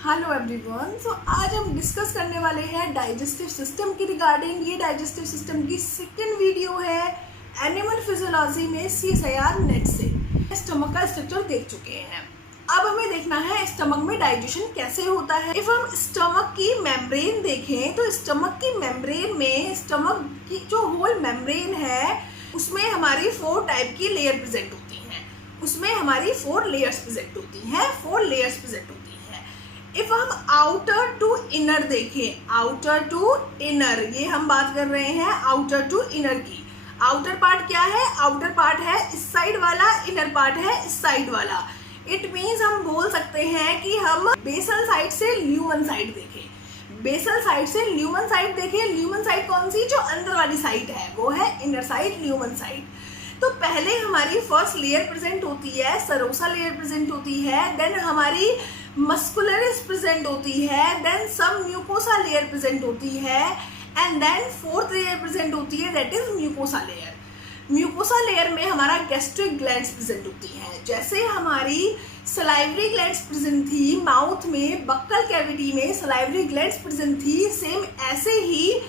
Hello everyone. सो आज हम discuss करने वाले हैं डाइजेस्टिव सिस्टम की रिगार्डिंग। ये डाइजेस्टिव सिस्टम की सेकंड वीडियो है एनिमल फिजियोलॉजी में CSIR नेट से। स्टमक का स्ट्रक्चर देख चुके हैं, अब हमें देखना है स्टमक में डाइजेशन कैसे होता है। इफ हम स्टमक की मेम्ब्रेन देखें तो स्टमक की मेम्ब्रेन में स्टमक की जो होल मेम्ब्रेन है उसमें हमारी 4 टाइप की लेयर प्रेजेंट होती हैं। उसमें हमारी 4 लेयर्स प्रेजेंट होती हैं, 4 लेयर्स प्रेजेंट होती हैं। इफ हम आउटर टू इनर देखें, आउटर टू इनर, ये हम बात कर रहे हैं आउटर टू इनर की। आउटर पार्ट क्या है? आउटर पार्ट है इस साइड वाला, इनर पार्ट है इस साइड वाला। इट मीन्स हम बोल सकते हैं कि हम बेसल साइड से ल्यूमन साइड देखें, बेसल साइड से ल्यूमन साइड देखें। ल्यूमन साइड कौन सी? जो अंदर वाली साइड है वो है इनर साइड, ल्यूमन साइड। तो पहले हमारी फर्स्ट लेयर प्रेजेंट होती है, सरोसा लेयर प्रेजेंट होती है, देन हमारी मस्कुलरिस प्रेजेंट होती है, then some mucosa layer present होती है, and then 4th layer present होती है, that is mucosa layer. Mucosa layer में हमारा गैस्ट्रिक ग्लैंड्स प्रेजेंट होती है। जैसे हमारी सलाइवरी ग्लैंड्स प्रेजेंट थी माउथ में, बक्कल कैविटी में सलाइवरी ग्लैंड्स प्रेजेंट थी, सेम ऐसे ही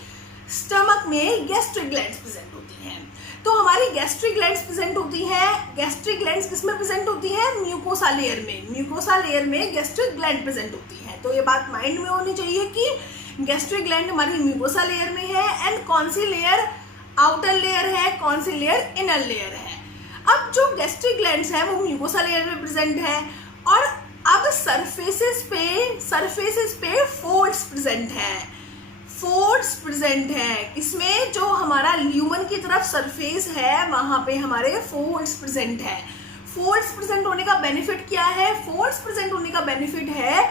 स्टमक में गैस्ट्रिक ग्लैंड्स प्रेजेंट होती हैं। तो हमारी गैस्ट्रिक ग्लैंड्स प्रेजेंट होती हैं। गैस्ट्रिक ग्लैंड्स किसमें प्रेजेंट होती है? म्यूकोसा लेयर में। म्यूकोसा लेयर में गैस्ट्रिक ग्लैंड प्रेजेंट होती है। तो ये बात माइंड में होनी चाहिए कि गैस्ट्रिक ग्लैंड हमारी म्यूकोसा लेयर में है, एंड कौन सी लेयर आउटर लेयर है, कौन सी लेयर इनर लेयर है। अब जो गैस्ट्रिक ग्लैंड्स है वो म्यूकोसा लेयर में प्रेजेंट है, और अब सरफेसेस पे फोल्ड्स प्रेजेंट है, फोल्ड्स प्रेजेंट है। इसमें जो हमारा ल्यूमन की तरफ सरफेस है वहां पे हमारे फोल्ड्स प्रेजेंट है। फोल्ड्स प्रेजेंट होने का बेनिफिट क्या है? फोल्ड्स प्रेजेंट होने का बेनिफिट है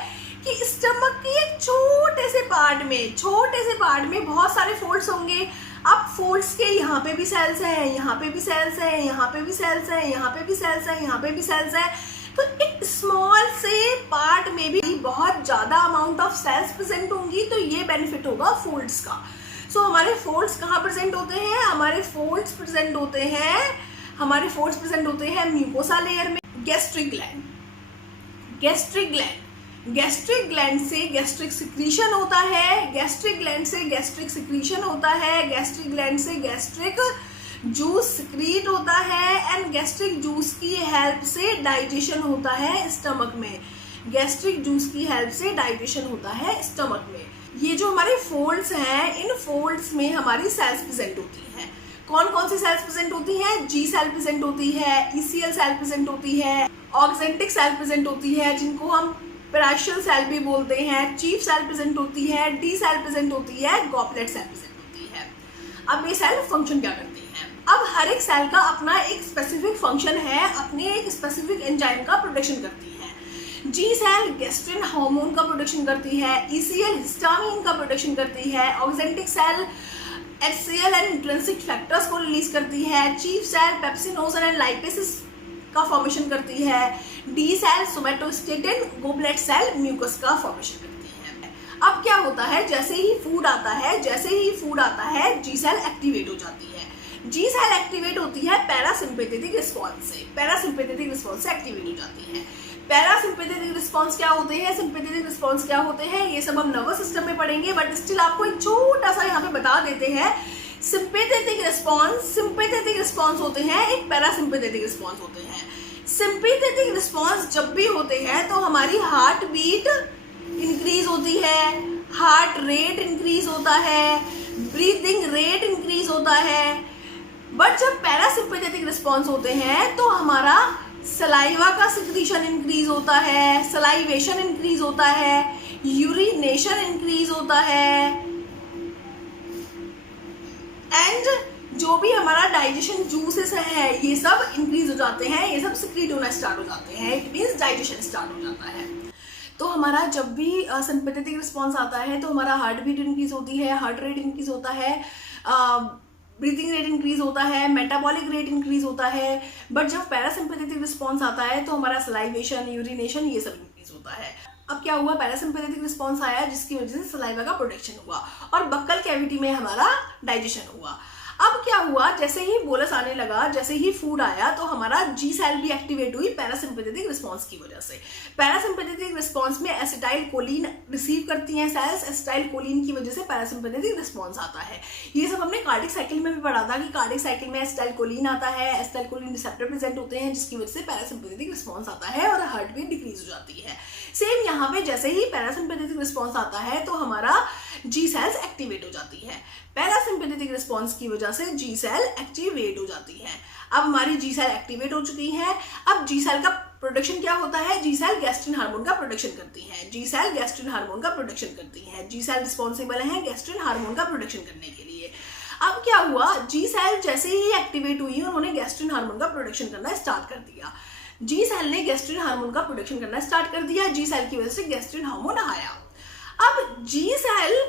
कि स्टमक के एक छोटे से पार्ट में बहुत सारे फोल्ड्स होंगे। अब फोल्ड्स के यहाँ पे भी सेल्स हैं, यहाँ पे भी सेल्स हैं, यहाँ पे भी सेल्स हैं, यहाँ पे भी सेल्स हैं, यहाँ पे भी सेल्स हैं। तो एक स्मॉल से पार्ट में भी बहुत ज़्यादा अमाउंट ऑफ सेल्स प्रेजेंट होंगी, तो ये बेनिफिट होगा फोल्ड्स का। सो हमारे फोल्ड्स कहाँ प्रेजेंट होते हैं? हमारे फोल्ड्स प्रेजेंट होते हैं म्यूकोसा लेयर में। गैस्ट्रिक ग्लैंड से गैस्ट्रिक सिक्रीशन होता है, गैस्ट्रिक ग्लैंड से गैस्ट्रिक जूस सिक्रीट होता है, एंड गैस्ट्रिक जूस की हेल्प से डाइजेशन होता है स्टमक में। गैस्ट्रिक जूस की हेल्प से डाइजेशन होता है स्टमक में। ये जो हमारे फोल्ड्स हैं, इन फोल्ड्स में हमारी सेल्स प्रेजेंट होती हैं। कौन कौन सी सेल्स प्रेजेंट होती हैं? जी सेल प्रेजेंट होती है, ECL सेल प्रेजेंट होती है, ऑक्जेंटिक सेल प्रेजेंट होती है जिनको हम पैराशियल सेल भी बोलते हैं, चीफ सेल प्रेजेंट होती है, डी सेल प्रेजेंट होती है, गॉबलेट सेल प्रेजेंट होती है। अब ये सेल फंक्शन क्या करती हैं? अब हर एक सेल का अपना एक स्पेसिफिक फंक्शन है, अपने एक स्पेसिफिक एंजाइम का प्रोडक्शन करती है। जी सेल गैस्ट्रिन हार्मोन का प्रोडक्शन करती है, ECL हिस्टामिन का प्रोडक्शन करती है, oxyntic cell HCl and intrinsic factors को रिलीज करती है, chief cell pepsinogen and lipases का फॉर्मेशन करती है, D cell somatostatin, goblet cell mucus का फॉर्मेशन करती है। अब क्या होता है? जैसे ही फूड आता है जी सेल एक्टिवेट हो जाती है। जी सेल एक्टिवेट होती है पैरासिम्पेथेटिक रिस्पॉन्स से एक्टिवेट हो जाती है। पैरासिम्पेथेटिक रिस्पॉन्स क्या होते हैं, सिम्पेथेटिक रिस्पॉन्स क्या होते हैं, ये सब हम नर्वस सिस्टम में पढ़ेंगे, बट स्टिल आपको एक छोटा सा यहाँ पे बता देते हैं। सिम्पेथेटिक रिस्पॉन्स होते हैं, एक पैरासिम्पेथेटिक रिस्पॉन्स होते हैं। सिम्पेथेटिक रिस्पॉन्स जब भी होते हैं तो हमारी हार्ट बीट इंक्रीज होती है, हार्ट रेट इंक्रीज होता है, ब्रीदिंग रेट इंक्रीज होता है। बट जब पैरासिम्पेथेटिक रिस्पॉन्स होते हैं तो हमारा सलाइवा का सिक्रीशन इंक्रीज होता है, सलाइवेशन इंक्रीज होता है, यूरिनेशन इंक्रीज होता है, एंड जो भी हमारा डाइजेशन जूसेस है ये सब इंक्रीज हो जाते हैं, ये सब सिक्रीट होना स्टार्ट हो जाते हैं। इट मीन्स डाइजेशन स्टार्ट हो जाता है। तो हमारा जब भी सिम्पेथेटिक रिस्पॉन्स आता है तो हमारा हार्ट बीट इंक्रीज होती है, हार्ट रेट इंक्रीज होता है, ब्रीथिंग रेट इंक्रीज होता है, मेटाबॉलिक रेट इंक्रीज होता है। बट जब पैरासिम्पेथेटिक रिस्पॉन्स आता है तो हमारा सलाइवेशन, यूरिनेशन ये सब इंक्रीज होता है। अब क्या हुआ? पैरासिम्पेथेटिक रिस्पॉन्स आया जिसकी वजह से सलाइवा का प्रोडक्शन हुआ और बक्कल कैविटी में हमारा डाइजेशन हुआ। अब क्या हुआ, जैसे ही बोलस आने लगा, जैसे ही फूड आया, तो हमारा जी सेल भी एक्टिवेट हुई पैरासिम्पैथेटिक रिस्पांस की वजह से। पैरासिम्पैथेटिक रिस्पांस में एसिटाइल कोलिन रिसीव करती हैं सेल्स, एसिटाइल कोलिन की वजह से पैरासिम्पैथेटिक रिस्पांस आता है। ये सब हमने कार्डिक साइकिल में भी पढ़ा था कि कार्डिक साइकिल में एसिटाइल कोलिन आता है, एसिटाइल कोलिन रिसेप्टर प्रेजेंट होते हैं, जिसकी वजह से पैरासिम्पैथेटिक रिस्पांस आता है और हार्ट बीट डिक्रीज हो जाती है। सेम यहाँ पे जैसे ही पैरासिम्पैथेटिक रिस्पांस आता है तो हमारा जी सेल्स एक्टिवेट हो जाती है। पैरासिम्पैथेटिक रिस्पांस की वजह से जी सेल एक्टिवेट हो जाती है। अब हमारी जी सेल एक्टिवेट हो चुकी है। अब जी सेल का प्रोडक्शन क्या होता है, जी सेल गैस्ट्रिन हार्मोन का प्रोडक्शन करती है। जी सेल गैस्ट्रिन हार्मोन का प्रोडक्शन करती है। जी सेल रिस्पॉन्सिबल है गैस्ट्रिन हार्मोन का प्रोडक्शन करने के लिए। अब क्या हुआ, जी सेल जैसे ही एक्टिवेट हुई उन्होंने गैस्ट्रिन हार्मोन का प्रोडक्शन करना स्टार्ट कर दिया। जी सेल ने गैस्ट्रिन हार्मोन का प्रोडक्शन करना स्टार्ट कर दिया। जी सेल की वजह से गैस्ट्रिन हार्मोन आया। अब जी सेल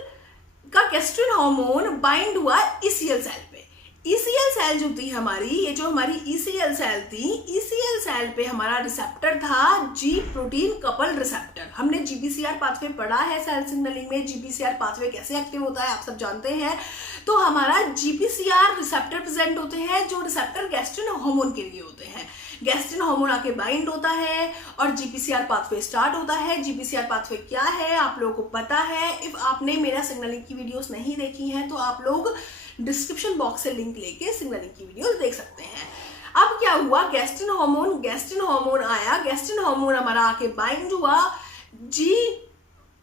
का गैस्ट्रिन हार्मोन बाइंड हुआ ईसीएल सेल पे। ईसीएल सेल जो थी हमारी, ये जो हमारी ईसीएल सेल थी, ईसीएल सेल पे हमारा रिसेप्टर था जी प्रोटीन कपल रिसेप्टर। हमने जीपीसीआर पाथवे पढ़ा है सेल सिग्नलिंग में, जीपीसीआर पाथवे कैसे एक्टिव होता है आप सब जानते हैं। तो हमारा जीपीसीआर रिसेप्टर प्रेजेंट होते हैं जो रिसेप्टर गैस्ट्रिन हार्मोन के लिए होते हैं। गैस्ट्रिन हार्मोन आके बाइंड होता है और जीपीसीआर पाथवे स्टार्ट होता है। जीपीसीआर पाथवे क्या है आप लोगों को पता है। इफ आपने मेरा सिग्नलिंग की वीडियोस नहीं देखी हैं तो आप लोग डिस्क्रिप्शन बॉक्स से लिंक लेके सिग्नलिंग की वीडियोस देख सकते हैं। अब क्या हुआ, गैस्ट्रिन हार्मोन आया, गैस्ट्रिन हार्मोन हमारा आके बाइंड हुआ जी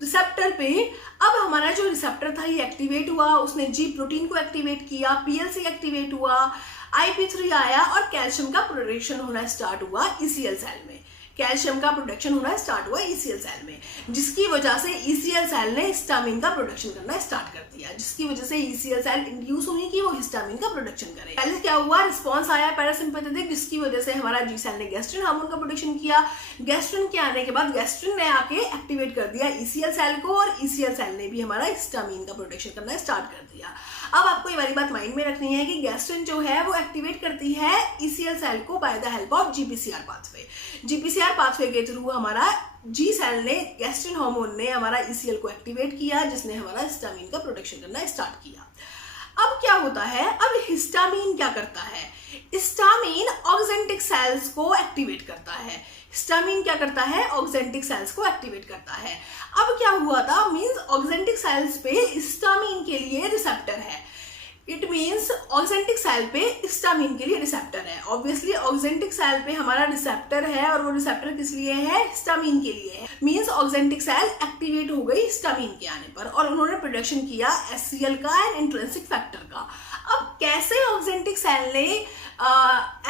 रिसेप्टर पे। अब हमारा जो रिसेप्टर था ये एक्टिवेट हुआ, उसने जी प्रोटीन को एक्टिवेट किया, पीएलसी एक्टिवेट हुआ, IP3 आया और कैल्शियम का प्रोडक्शन होना स्टार्ट हुआ ईसीएल सेल में। कैल्शियम का प्रोडक्शन होना स्टार्ट हुआ ईसीएल सेल में, जिसकी वजह से ईसीएल सेल ने हिस्टामिन का प्रोडक्शन करना स्टार्ट कर दिया, जिसकी वजह से ईसीएल सेल इंड्यूस हुई कि वो हिस्टामिन का प्रोडक्शन करे। पहले क्या हुआ, रिस्पांस आया पैरासिम्पैथेटिक, जिसकी वजह से हमारा जी सेल ने गैस्ट्रिन हार्मोन का प्रोडक्शन किया। गैस्ट्रिन के आने के बाद गैस्ट्रिन ने आके एक्टिवेट कर दिया ईसीएल सेल को और ईसीएल सेल ने भी हमारा हिस्टामिन का प्रोडक्शन करना स्टार्ट कर दिया। अब आपको ये वाली बात माइंड में रखनी है कि गैस्ट्रिन जो है वो एक्टिवेट करती है ईसीएल सेल को by the help of GPCR pathway. GPCR pathway के थ्रू हमारा जी सेल ने, गैस्ट्रिन हार्मोन ने हमारा ईसीएल को एक्टिवेट किया, जिसने हमारा हिस्टामिन का प्रोडक्शन करना स्टार्ट किया। अब क्या होता है, अब हिस्टामिन क्या करता है, हिस्टामिन ऑक्जेंटिक सेल्स को एक्टिवेट करता है। हिस्टामिन क्या करता है, ऑक्जेंटिक सेल्स को एक्टिवेट करता है। अब क्या हुआ था, मींस ऑक्जेंटिक सेल्स पे हिस्टामिन के लिए रिसेप्टर है। इट मीन्स ऑक्जेंटिक सेल पे हिस्टामिन के लिए रिसेप्टर है। ऑब्वियसली ऑक्जेंटिक सेल पे हमारा रिसेप्टर है और वो रिसेप्टर किस लिए है, हिस्टामिन के लिए है। मीन्स ऑक्जेंटिक सेल एक्टिवेट हो गई हिस्टामिन के आने पर और उन्होंने प्रोडक्शन किया एचसीएल का एंड इंट्रिंसिक फैक्टर का। अब कैसे ऑक्जेंटिक सेल ने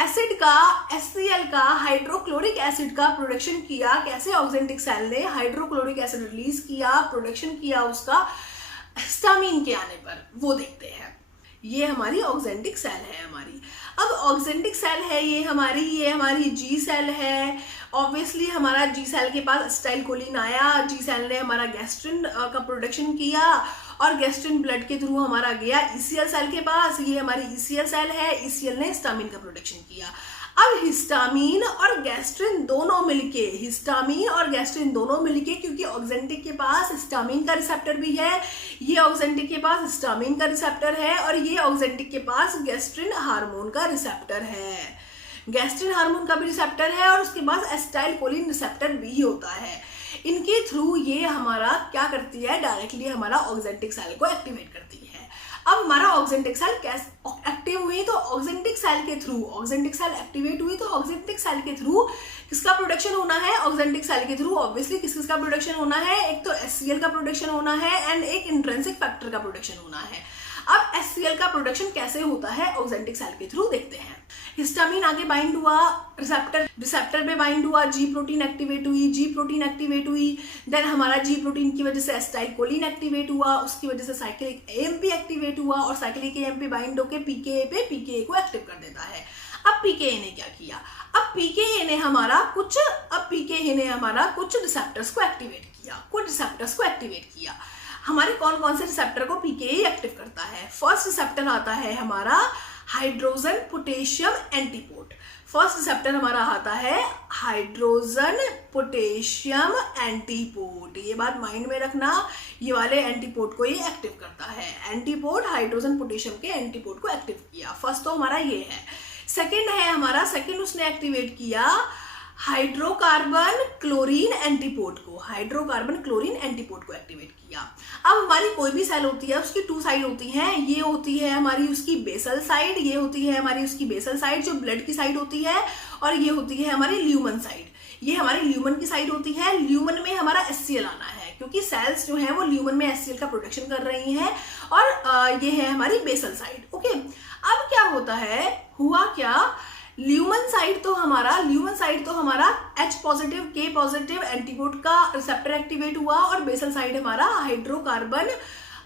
एसिड का, एचसीएल का, हाइड्रोक्लोरिक एसिड का प्रोडक्शन किया, कैसे ऑक्जेंटिक सेल ने हाइड्रोक्लोरिक एसिड रिलीज किया, प्रोडक्शन किया उसका हिस्टामिन के आने पर, वो देखते हैं। ये हमारी ऑक्जेंटिक सेल है हमारी। अब ऑक्जेंटिक सेल है ये हमारी जी सेल है। ऑब्वियसली हमारा जी सेल के पास एसिटाइल कोलिन आया, जी सेल ने हमारा गैस्ट्रिन का प्रोडक्शन किया और गैस्ट्रिन ब्लड के थ्रू हमारा गया ईसीएल सेल के पास। ये हमारी ईसीएल सेल है, ईसीएल ने हिस्टामिन का प्रोडक्शन किया। अब हिस्टामिन और गैस्ट्रिन दोनों मिलके, क्योंकि ऑक्जेंटिक के पास हिस्टामिन का रिसेप्टर भी है, ये ऑक्जेंटिक के पास हिस्टामिन का रिसेप्टर है और ये ऑक्जेंटिक के पास गैस्ट्रिन हार्मोन का रिसेप्टर है। गैस्ट्रिन हार्मोन का भी रिसेप्टर है और उसके पास एसिटाइल कोलिन रिसेप्टर भी होता है। इनके थ्रू ये हमारा क्या करती है, डायरेक्टली हमारा ऑक्जेंटिक सेल को एक्टिवेट करती है। अब हमारा ऑक्जेंटिक सेल कैसे एक्टिव हुई, तो ऑक्जेंटिक सेल के थ्रू, ऑक्जेंटिक सेल एक्टिवेट हुई तो ऑक्जेंटिक सेल के थ्रू किसका प्रोडक्शन होना है, ऑक्जेंटिक सेल के थ्रू ऑब्वियसली किसका प्रोडक्शन होना है, एक तो एचसीएल का प्रोडक्शन होना है एंड एक इंट्रिंसिक फैक्टर का प्रोडक्शन होना है। अब एचसीएल का प्रोडक्शन कैसे होता है ऑक्जेंटिक सेल के थ्रू देखते हैं। हिस्टामिन आगे बाइंड हुआ, रिसेप्टर पे बाइंड हुआ, जी प्रोटीन एक्टिवेट हुई, देन हमारा जी प्रोटीन की वजह से एसिटाइल कोलिन एक्टिवेट हुआ, उसकी वजह से साइक्लिक एएमपी एक्टिवेट हुआ और साइक्लिक एएमपी बाइंड होकर पीकेए पे पीकेए को एक्टिव कर देता है। अब पीकेए ने क्या किया, अब पीकेए ने हमारा कुछ रिसेप्टर्स को एक्टिवेट किया। हमारे कौन कौन से रिसेप्टर को पीकेए एक्टिव करता है, फर्स्ट रिसेप्टर आता है हमारा hydrogen potassium antipode. First receptor हमारा आता है हाइड्रोजन पोटेशियम एंटीपोड। ये बात माइंड में रखना, ये वाले एंटीपोड को ये एक्टिव करता है। एंटीपोड हाइड्रोजन पोटेशियम के एंटीपोड को एक्टिव किया। फर्स्ट तो हमारा ये है। सेकंड है हमारा, सेकंड उसने एक्टिवेट किया हाइड्रोकार्बन क्लोरीन एंटीपोड को। हाइड्रोकार्बन क्लोरीन एंटीपोड को एक्टिवेट किया। अब हमारी कोई भी सेल होती है उसकी टू साइड होती हैं। ये होती है हमारी उसकी बेसल साइड, ये होती है हमारी उसकी बेसल साइड जो ब्लड की साइड होती है, और ये होती है हमारी ल्यूमन साइड। ये हमारी ल्यूमन की साइड होती है। ल्यूमन में हमारा HCl आना है क्योंकि सेल्स जो है वो ल्यूमन में HCl का प्रोडक्शन कर रही हैं, और ये है हमारी बेसल साइड। ओके, अब क्या होता है, हुआ क्या, ल्यूमन साइड तो हमारा H positive K positive antipode का रिसेप्टर एक्टिवेट हुआ, और बेसल साइड हमारा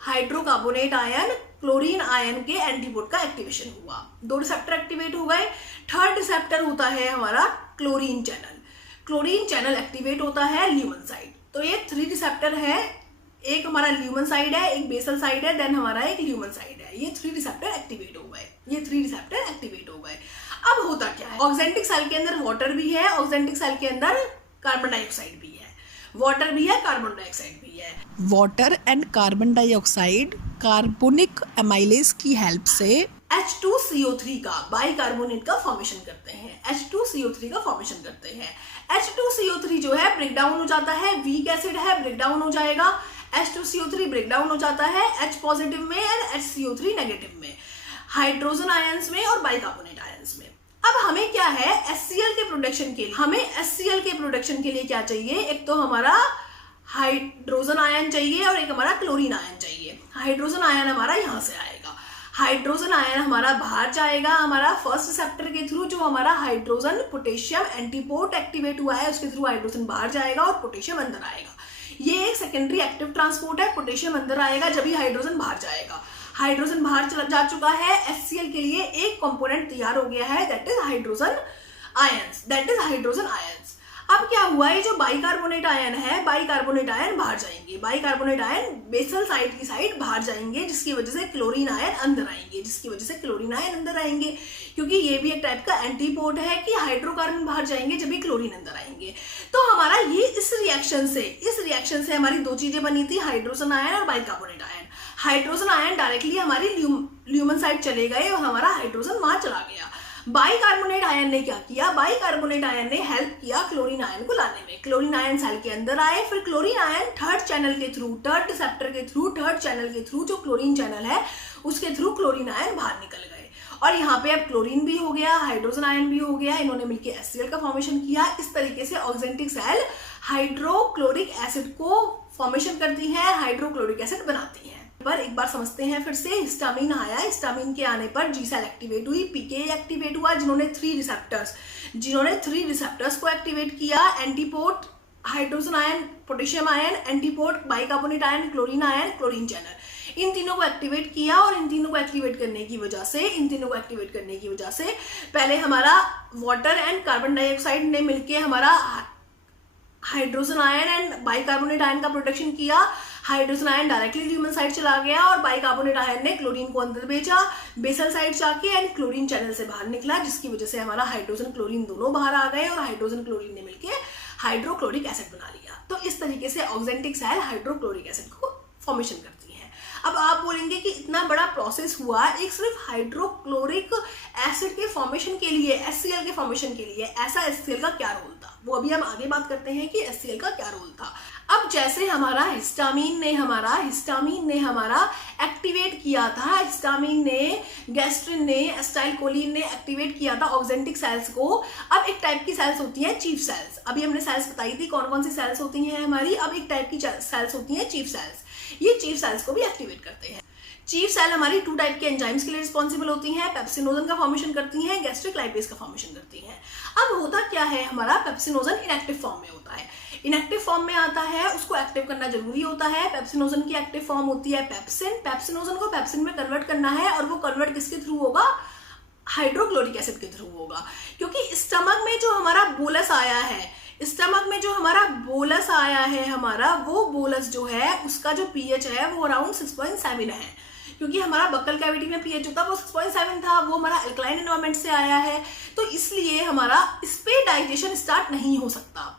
हाइड्रोकार्बोनेट आयन क्लोरीन आयन के एंटीपोड का एक्टिवेशन हुआ। 2 रिसेप्टर एक्टिवेट हो गए। थर्ड रिसेप्टर होता है हमारा chlorine channel. Chlorine channel activate होता है ल्यूमन साइड। तो ये 3 रिसेप्टर है, एक हमारा ल्यूमन साइड है, एक बेसल साइड है, देन हमारा एक ल्यूमन साइड है। ये 3 रिसेप्टर एक्टिवेट हो गए। अब होता क्या है, ऑक्जेंटिक सेल के अंदर वाटर भी है, ऑक्जेंटिक सेल के अंदर कार्बन डाइऑक्साइड भी है, वाटर भी है, कार्बन डाइऑक्साइड भी है। Water and carbon dioxide carbonic amylase की हेल्प से H2CO3 का बाइकार्बोनेट का फॉर्मेशन करते हैं। H2CO3 का फॉर्मेशन करते हैं। H2CO3 जो है ब्रेक डाउन हो जाता है, वीक एसिड है, ब्रेक डाउन हो जाएगा। H2CO3 ब्रेक डाउन हो जाता है H पॉजिटिव में और HCO3 नेगेटिव में, हाइड्रोजन आयंस में और बाइकार्बोनेट आयंस में। अब हमें क्या है, HCl के प्रोडक्शन के लिए, हमें HCl के प्रोडक्शन के लिए क्या चाहिए, एक तो हमारा हाइड्रोजन आयन चाहिए और एक हमारा क्लोरीन आयन चाहिए। हाइड्रोजन आयन हमारा यहाँ से आएगा, हाइड्रोजन आयन हमारा बाहर जाएगा हमारा फर्स्ट रिसेप्टर के थ्रू, जो हमारा हाइड्रोजन पोटेशियम एंटीपोड एक्टिवेट हुआ है उसके थ्रू हाइड्रोजन बाहर जाएगा और पोटेशियम अंदर आएगा। ये एक सेकेंडरी एक्टिव ट्रांसपोर्ट है, पोटेशियम अंदर आएगा जब ही हाइड्रोजन बाहर जाएगा। हाइड्रोजन बाहर चला जा चुका है, HCl के लिए एक कंपोनेंट तैयार हो गया है, दैट इज हाइड्रोजन आयंस। अब क्या हुआ, ये जो बाइकार्बोनेट आयन है, बाइकार्बोनेट आयन बाहर जाएंगे, बाइकार्बोनेट आयन बेसल साइड की साइड बाहर जाएंगे, जिसकी वजह से क्लोरीन आयन अंदर आएंगे, क्योंकि ये भी एक टाइप का एंटीपोड है कि हाइड्रोकार्बन बाहर जाएंगे जब भी क्लोरीन अंदर आएंगे। तो हमारा ये इस रिएक्शन से हमारी 2 चीजें बनी थी, हाइड्रोजन आयन और bicarbonate ion. Hydrogen ion directly हमारी ल्यूमन साइड चले गए और हमारा हाइड्रोजन वहां चला गया। बाइकार्बोनेट आयन ने क्या किया, बाइकार्बोनेट आयन ने हेल्प किया क्लोरीन आयन को लाने में। क्लोरीन आयन सेल के अंदर आए, फिर क्लोरीन आयन थर्ड चैनल के थ्रू, थर्ड रिसेप्टर के थ्रू, थर्ड चैनल के थ्रू, जो क्लोरीन चैनल है उसके थ्रू क्लोरीन आयन बाहर निकल गए, और यहाँ पे अब क्लोरीन भी हो गया, हाइड्रोजन आयन भी हो गया, इन्होंने मिलकर HCl का फॉर्मेशन किया। इस तरीके से ऑक्जेंटिक सेल हाइड्रोक्लोरिक एसिड को फॉर्मेशन करती है, हाइड्रोक्लोरिक एसिड बनाती है। पर एक बार समझते हैं फिर से, हिस्टामिन आया, हिस्टामिन के आने पर G सेल एक्टिवेट हुई, PK एक्टिवेट हुआ, जिन्होंने 3 रिसेप्टर्स को एक्टिवेट किया, antiport hydrogen ion potassium ion, antiport bicarbonate ion chlorine ion, chlorine channel, इन तीनों को एक्टिवेट किया। और इन तीनों को एक्टिवेट करने की वजह से पहले हमारा वाटर एंड कार्बन डाइऑक्साइड ने मिलके हमारा hydrogen ion and bicarbonate ion का प्रोडक्शन किया। Hydrogen ion directly lumen side चला गया और बाइकार्बोनेट आयन ने क्लोरीन को अंदर भेजा, बेसल साइड जाके एंड क्लोरीन चैनल से बाहर निकला, जिसकी वजह से हमारा हाइड्रोजन क्लोरीन दोनों बाहर आ गए और हाइड्रोजन क्लोरीन ने मिलकर हाइड्रोक्लोरिक एसिड बना लिया। तो इस तरीके से ऑक्जेंटिक सेल हाइड्रोक्लोरिक एसिड को फॉर्मेशन करती है। अब आप बोलेंगे कि इतना बड़ा प्रोसेस हुआ एक सिर्फ हाइड्रोक्लोरिक एसिड के फॉर्मेशन के लिए, HCl के फॉर्मेशन के लिए, ऐसा HCl का क्या रोल था, वो अभी हम आगे बात करते हैं कि HCl का क्या रोल था। अब जैसे हमारा हिस्टामिन ने हमारा एक्टिवेट किया था, हिस्टामिन ने, गैस्ट्रिन ने, एसिटाइलकोलिन ने एक्टिवेट किया था ऑक्जेंटिक सेल्स को। अब एक टाइप की सेल्स होती हैं चीफ सेल्स, अभी हमने सेल्स बताई थी कौन कौन सी सेल्स होती हैं हमारी। अब एक टाइप की सेल्स होती हैं चीफ सेल्स, ये चीफ सेल्स को भी एक्टिवेट करते हैं। चीफ सेल हमारी 2 टाइप के एंजाइम्स के लिए रिस्पॉन्सिबल होती हैं, पेप्सिनोजन का फॉर्मेशन करती हैं, गैस्ट्रिक लाइपेज का फॉर्मेशन करती हैं। अब होता क्या है, हमारा पेप्सिनोजन इनएक्टिव फॉर्म में होता है, इनएक्टिव फॉर्म में आता है, उसको एक्टिव करना जरूरी होता है। पेप्सिनोजन की एक्टिव फॉर्म होती है पेप्सिन, पेप्सिनोजन को पेप्सिन में कन्वर्ट करना है, और वो कन्वर्ट किसके थ्रू होगा, हाइड्रोक्लोरिक एसिड के थ्रू होगा। क्योंकि स्टमक में जो हमारा बोलस आया है, हमारा वो बोलस जो है उसका जो pH है वो अराउंड 6.7 है। क्योंकि हमारा बक्कल कैविटी में पीएच जो था वो 6.7 था, वो हमारा अल्कलाइन एनवायरमेंट से आया है, तो इसलिए हमारा इस पे डाइजेशन स्टार्ट नहीं हो सकता।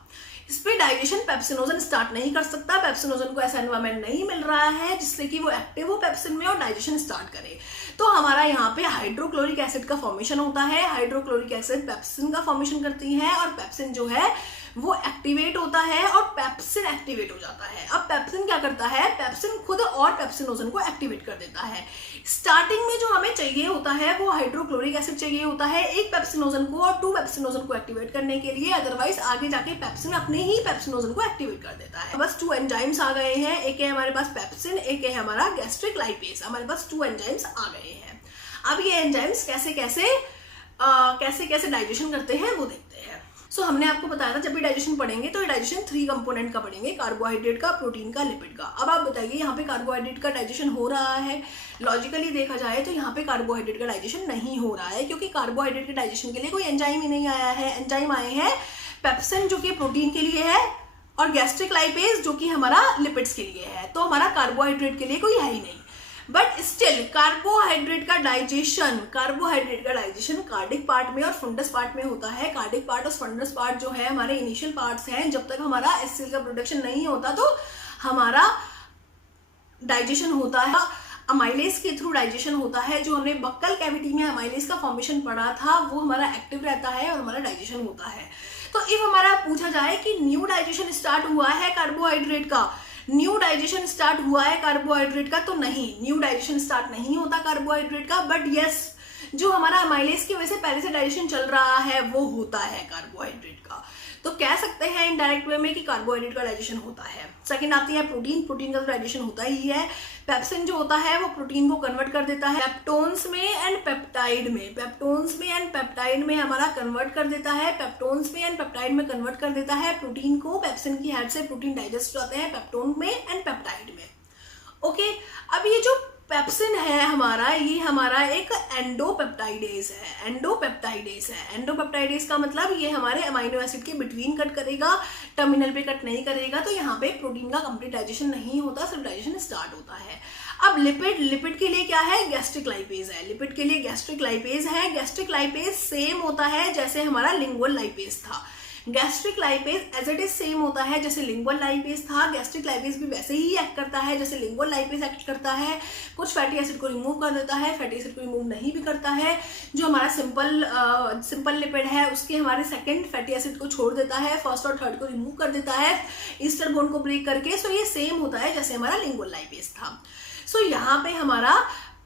इस पे डाइजेशन पेप्सिनोजन स्टार्ट नहीं कर सकता। पेप्सिनोजन को ऐसा एनवायरमेंट नहीं मिल रहा है जिससे कि वो एक्टिव हो पेप्सिन में और डाइजेशन स्टार्ट करे। तो हमारा यहाँ पे हाइड्रोक्लोरिक एसिड का फॉर्मेशन होता है। हाइड्रोक्लोरिक एसिड पेप्सिन का फॉर्मेशन करती है और पेप्सिन जो है वो एक्टिवेट होता है और पेप्सिन एक्टिवेट हो जाता है। अब पेप्सिन क्या करता है, पेप्सिन खुद और पेप्सिनोजन को एक्टिवेट कर देता है। स्टार्टिंग में जो हमें चाहिए होता है वो हाइड्रोक्लोरिक एसिड चाहिए होता है, एक पेप्सिनोजन को और 2 पेप्सिनोजन को एक्टिवेट करने के लिए, अदरवाइज आगे जाके पेप्सिन अपने ही पेप्सिनोजन को एक्टिवेट कर देता है। बस 2 एंजाइम्स आ गए हैं, एक है हमारे पास पेप्सिन, एक है हमारा गैस्ट्रिक लाइपेज। हमारे पास 2 एंजाइम्स आ गए हैं। अब ये एंजाइम्स कैसे कैसे डाइजेशन करते हैं वो देखते हैं। सो हमने आपको बताया था जब भी डाइजेशन पढ़ेंगे तो ये डाइजेशन 3 कंपोनेंट का पढ़ेंगे, कार्बोहाइड्रेट का, प्रोटीन का, लिपिड का। अब आप बताइए यहाँ पे कार्बोहाइड्रेट का डाइजेशन हो रहा है? लॉजिकली देखा जाए तो यहाँ पे कार्बोहाइड्रेट का डाइजेशन नहीं हो रहा है, क्योंकि कार्बोहाइड्रेट के डाइजेशन के लिए कोई एंजाइम ही नहीं आया है। एंजाइम आए हैं पेप्सिन जो कि प्रोटीन के लिए है और गैस्ट्रिक लाइपेज जो कि हमारा लिपिड्स के लिए है, तो हमारा कार्बोहाइड्रेट के लिए कोई है ही नहीं। बट स्टिल कार्बोहाइड्रेट का डाइजेशन कार्डिक पार्ट में और फंडस पार्ट में होता है। कार्डिक पार्ट और फंडस पार्ट जो है हमारे इनिशियल पार्ट्स हैं। जब तक हमारा HCl का प्रोडक्शन नहीं होता तो हमारा डाइजेशन होता है, अमाइलेज के थ्रू डाइजेशन होता है। जो हमने बक्कल कैविटी में अमाइलेज का फॉर्मेशन पढ़ा था वो हमारा एक्टिव रहता है और हमारा डाइजेशन होता है। तो इफ हमारा पूछा जाए कि न्यू डाइजेशन स्टार्ट हुआ है कार्बोहाइड्रेट का, न्यू डाइजेशन स्टार्ट हुआ है कार्बोहाइड्रेट का, तो नहीं, न्यू डाइजेशन स्टार्ट नहीं होता कार्बोहाइड्रेट का। बट यस, जो हमारा अमाइलेज की वजह से पहले से डाइजेशन चल रहा है वो होता है कार्बोहाइड्रेट का। तो कह सकते हैं इनडायरेक्ट वे में कि कार्बोहाइड्रेट का डाइजेशन होता है। सेकंड आती है प्रोटीन का तो डाइजेशन होता ही है। पेप्सिन जो होता है वो प्रोटीन को कन्वर्ट कर देता है पेप्टोन्स में एंड पेप्टाइड में हमारा कन्वर्ट कर देता है। पेप्टोन्स में एंड पेप्टाइड में कन्वर्ट कर देता है प्रोटीन को। पेप्सिन की हेल्प से प्रोटीन डाइजेस्ट हो जाते हैं पेप्टोन में एंड पेप्टाइड में। ओके, अब ये जो पेप्सिन है हमारा, ये हमारा एक एंडोपेप्टाइडेज है। एंडोपेप्टाइडेज का मतलब ये हमारे अमाइनो एसिड के बिटवीन कट करेगा, टर्मिनल पे कट नहीं करेगा। तो यहाँ पे प्रोटीन का कंप्लीट डाइजेशन नहीं होता, सिर्फ डाइजेशन स्टार्ट होता है। अब लिपिड के लिए क्या है? गैस्ट्रिक लाइपेज है। लिपिड के लिए गैस्ट्रिक लाइपेज सेम होता है जैसे हमारा लिंगुअल लाइपेज था। Gastric lipase as it is same होता है जैसे लिंगुअल लाइपेज था। गैस्ट्रिक लाइपेज भी वैसे ही एक्ट करता है जैसे लिंगुअल लाइपेज एक्ट करता है। कुछ फैटी एसिड को रिमूव कर देता है, फैटी एसिड को रिमूव नहीं भी करता है। जो हमारा सिंपल लिपिड है उसके हमारे सेकंड फैटी एसिड को छोड़ देता है, फर्स्ट और थर्ड को रिमूव कर देता है ईस्टर बॉन्ड को ब्रेक करके। सो ये सेम होता है जैसे हमारा लिंगुअल लाइपेज था। सो यहाँ पे हमारा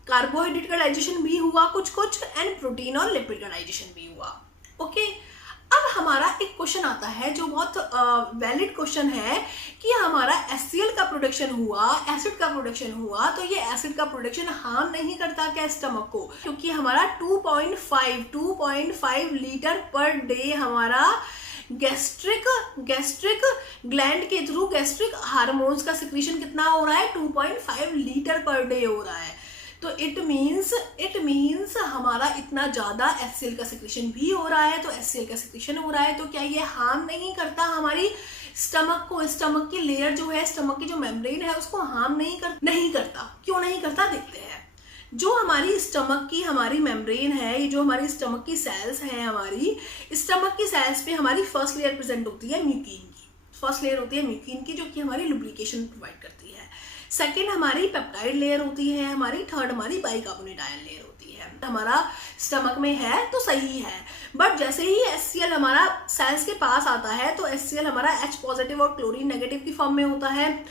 कार्बोहाइड्रेट का डाइजेशन भी हुआ कुछ एंड प्रोटीन और लिपिड का डाइजेशन भी हुआ। ओके, अब हमारा एक क्वेश्चन आता है जो बहुत वैलिड क्वेश्चन है कि हमारा HCl का प्रोडक्शन हुआ, एसिड का प्रोडक्शन हुआ, तो ये एसिड का प्रोडक्शन हार्म नहीं करता क्या स्टमक को? क्योंकि हमारा 2.5 लीटर पर डे हमारा गैस्ट्रिक ग्लैंड के थ्रू गैस्ट्रिक हार्मोन्स का सिक्रीशन कितना हो रहा है? 2.5 लीटर पर डे हो रहा है। तो इट मीन्स हमारा इतना ज़्यादा HCl का सिक्रीशन भी हो रहा है। तो HCl का सिक्रीशन हो रहा है तो क्या ये हार्म नहीं करता हमारी स्टमक को? स्टमक की लेयर जो है, स्टमक की जो मेम्ब्रेन है उसको हार्म नहीं करता। क्यों नहीं करता देखते हैं। जो हमारी स्टमक की हमारी मेम्ब्रेन है, ये जो हमारी स्टमक की सेल्स हैं, हमारी स्टमक की सेल्स पे हमारी फर्स्ट लेयर प्रेजेंट होती है म्यूकिन की। फर्स्ट लेयर होती है म्यूकिन की जो कि हमारी लुब्रिकेशन प्रोवाइड करती है। सेकेंड हमारी पेप्टाइड लेयर होती है हमारी। थर्ड हमारी बाइकार्बोनेट आयन लेयर होती है। हमारा स्टमक में है तो सही है, बट जैसे ही HCl हमारा सेल्स के पास आता है तो HCl हमारा H पॉजिटिव और क्लोरीन नेगेटिव की फॉर्म में होता है।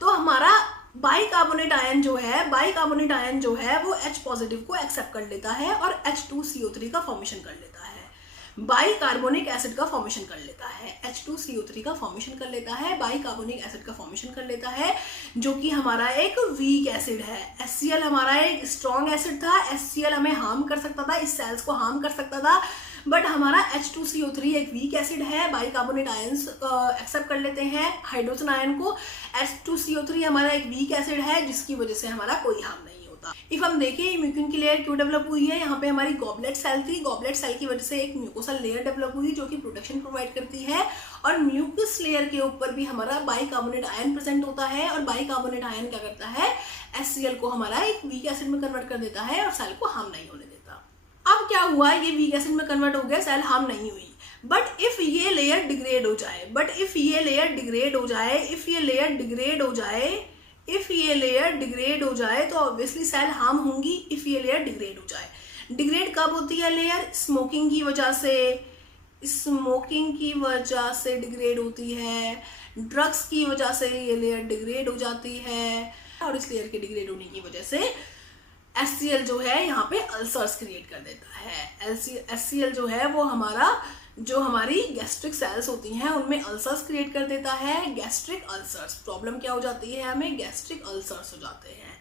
तो हमारा बाइकार्बोनेट आयन जो है वो H पॉजिटिव को एक्सेप्ट कर लेता है और H2CO3 का फॉर्मेशन कर लेता है। बाइकार्बोनिक एसिड का फॉर्मेशन कर लेता है, H2CO3 का फॉर्मेशन कर लेता है, बाइकार्बोनिक एसिड का फॉर्मेशन कर लेता है, जो कि हमारा एक वीक एसिड है। HCl हमारा एक स्ट्रॉन्ग एसिड था। HCl हमें हार्म कर सकता था, इस सेल्स को हार्म कर सकता था, बट हमारा H2CO3 एक वीक एसिड है। बाइकार्बोनेट आयंस एक्सेप्ट कर लेते हैं हाइड्रोजन आयन को। H2CO3 हमारा एक वीक एसिड है जिसकी वजह से हमारा कोई हार्म नहीं। इफ हम देखें म्यूकिन की लेयर क्यों डेवलप हुई है, यहाँ पे हमारी गॉबलेट सेल थी। गॉबलेट सेल की वजह से एक म्यूकोसल लेयर डेवलप हुई जो कि प्रोटेक्शन प्रोवाइड करती है। और म्यूकस लेयर के ऊपर भी हमारा बाइकार्बोनेट आयन प्रेजेंट होता है और बाइकार्बोनेट आयन क्या करता है? HCl को हमारा एक वीक एसिड में कन्वर्ट कर देता है और सेल को हार्म नहीं होने देता। अब क्या हुआ, ये वीक एसिड में कन्वर्ट हो गया, सेल हार्म नहीं हुई, बट इफ ये लेयर डिग्रेड हो जाए, इफ ये लेयर डिग्रेड हो जाए तो ऑब्वियसली सेल हार्म होंगी। इफ ये लेयर डिग्रेड हो जाए, डिग्रेड कब होती है लेयर? स्मोकिंग की वजह से डिग्रेड होती है, ड्रग्स की वजह से ये लेयर डिग्रेड हो जाती है, और इस लेयर के डिग्रेड होने की वजह से HCl जो है यहाँ पे अल्सर्स क्रिएट कर देता है। HCl जो है वो हमारी गैस्ट्रिक सेल्स होती हैं उनमें अल्सर्स क्रिएट कर देता है। गैस्ट्रिक अल्सर्स प्रॉब्लम क्या हो जाती है, हमें गैस्ट्रिक अल्सर्स हो जाते हैं।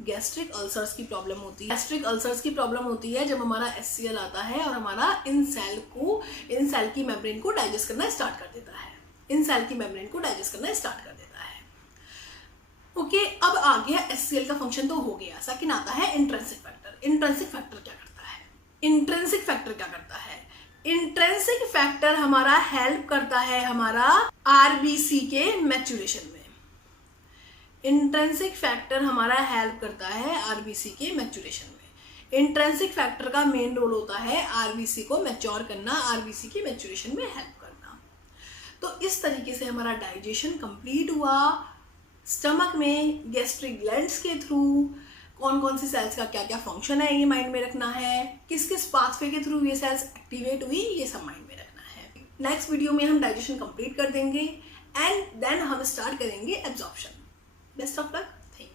गैस्ट्रिक अल्सर्स की प्रॉब्लम होती है जब हमारा HCl आता है और हमारा इन सेल की मेम्ब्रेन को डाइजेस्ट करना स्टार्ट कर देता है। ओके, अब आ गया HCl का फंक्शन तो हो गया। सेकंड आता है इंट्रिंसिक फैक्टर। इंट्रिंसिक फैक्टर क्या करता है? इंट्रिंसिक फैक्टर हमारा हेल्प करता है हमारा आरबीसी के मैच्योरेशन में। इंट्रिंसिक फैक्टर का मेन रोल होता है आरबीसी को मैच्योर करना, आरबीसी के मैच्योरेशन में हेल्प करना। तो इस तरीके से हमारा डाइजेशन कंप्लीट हुआ। स्टमक में गैस्ट्रिक ग्लैंड्स के थ्रू कौन कौन सी सेल्स का क्या क्या फंक्शन है ये माइंड में रखना है, किस किस पाथवे के थ्रू ये सेल्स एक्टिवेट हुई ये सब माइंड में रखना है। नेक्स्ट वीडियो में हम डाइजेशन कंप्लीट कर देंगे एंड देन हम स्टार्ट करेंगे एब्जॉर्प्शन। Best of luck.